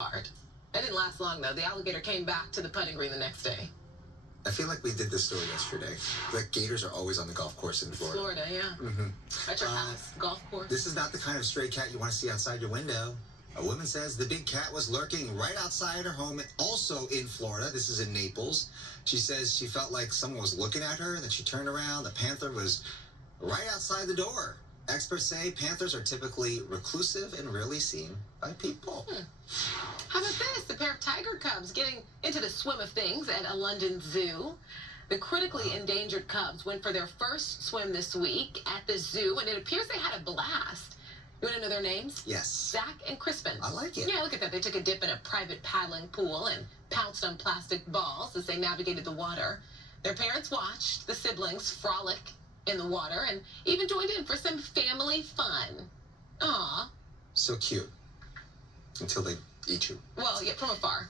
hard. That didn't last long, though. The alligator came back to the putting green the next day. I feel like we did this story yesterday. Like, gators are always on the golf course in Florida. Florida, yeah. At your house, golf course. This is not the kind of stray cat you want to see outside your window. A woman says the big cat was lurking right outside her home, also in Florida. This is in Naples. She says she felt like someone was looking at her, and then she turned around. The panther was right outside the door. Experts say panthers are typically reclusive and rarely seen by people. How about this? A pair of tiger cubs getting into the swim of things at a London zoo. The critically endangered cubs went for their first swim this week at the zoo, and it appears they had a blast. You want to know their names? Yes. Zach and Crispin. I like it. Yeah, look at that. They took a dip in a private paddling pool and pounced on plastic balls as they navigated the water. Their parents watched the siblings frolic in the water and even joined in for some family fun. Aw. So cute. Until they eat you. Well, yeah, from afar.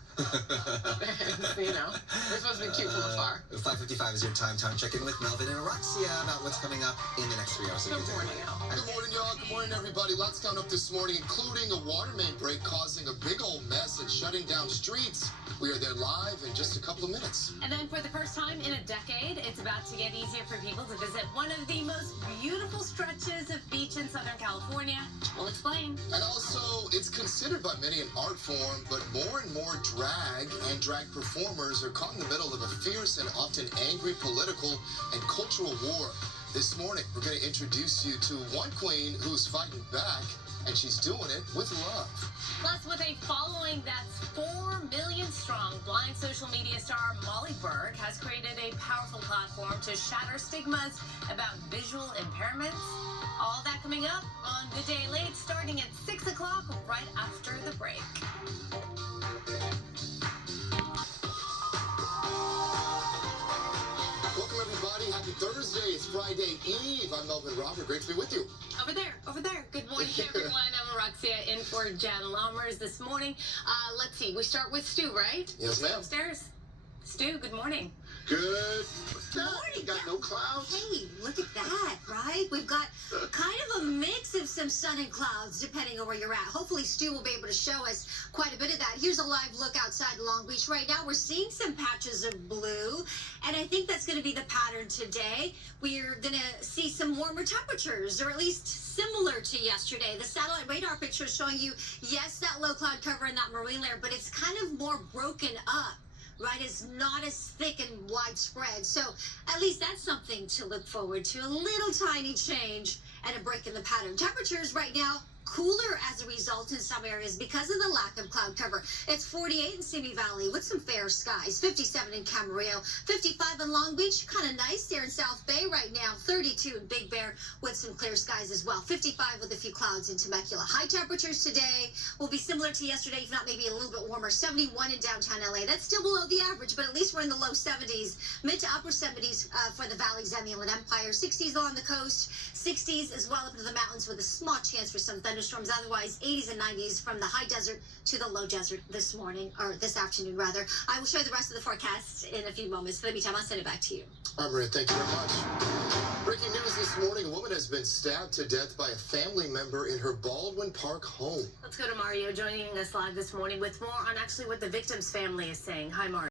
You know, they're supposed to be cute from afar. 5:55 is your time. Time to check in with Melvin and Araksya about what's coming up in the next 3 hours of your Good day. morning, Al. Good morning, y'all. Good morning, everybody. Lots coming up this morning, including a water main break causing a big old mess and shutting down streets. We are there live in just a couple of minutes. And then for the first time in a decade, it's about to get easier for people to visit one of the most beautiful stretches of beach in Southern California. We'll explain. And also, it's considered by many an art form, but more and more drag and drag performers are caught in the middle of a fierce and often angry political and cultural war. This morning, we're going to introduce you to one queen who's fighting back, and she's doing it with love. Plus, with a following that's 4 million strong, blind social media star Molly Berg has created a powerful platform to shatter stigmas about visual impairments. All that coming up on Good Day Late, starting at 6 o'clock right after the break. Welcome, everybody. Happy Thursday. It's Friday Eve. I'm Melvin Robert. Great to be with you. Over there, over there. Good morning, everyone. I'm Araksya in for Jan Lammers this morning. Let's see. We start with Stu, right? Yes, ma'am. Upstairs. Stu, good morning. Good morning. Got no clouds. Hey, look at that, right? We've got kind of a mix of some sun and clouds, depending on where you're at. Hopefully, Stu will be able to show us quite a bit of that. Here's a live look outside Long Beach right now. We're seeing some patches of blue, and I think that's going to be the pattern today. We're going to see some warmer temperatures, or at least similar to yesterday. The satellite radar picture is showing you, yes, that low cloud cover in that marine layer, but it's kind of more broken up. Right, it's not as thick and widespread. So at least that's something to look forward to. A little tiny change and a break in the pattern. Temperatures right now cooler as a result in some areas because of the lack of cloud cover. It's 48 in Simi Valley with some fair skies, 57 in Camarillo, 55 in Long Beach, kind of nice there in South Bay right now, 32 in Big Bear with some clear skies as well, 55 with a few clouds in Temecula. High temperatures today will be similar to yesterday, if not maybe a little bit warmer, 71 in downtown LA. That's still below the average, but at least we're in the low 70s, mid to upper 70s for the valleys and the Inland Empire, 60s along the coast, 60s as well up into the mountains with a small chance for some thunderstorms. Otherwise, 80s and 90s from the high desert to the low desert this morning, or this afternoon, rather. I will show you the rest of the forecast in a few moments. For the meantime, I'll send it back to you. All right, Maria, thank you very much. Breaking news this morning, a woman has been stabbed to death by a family member in her Baldwin Park home. Let's go to Mario joining us live this morning with more on actually what the victim's family is saying. Hi, Mario.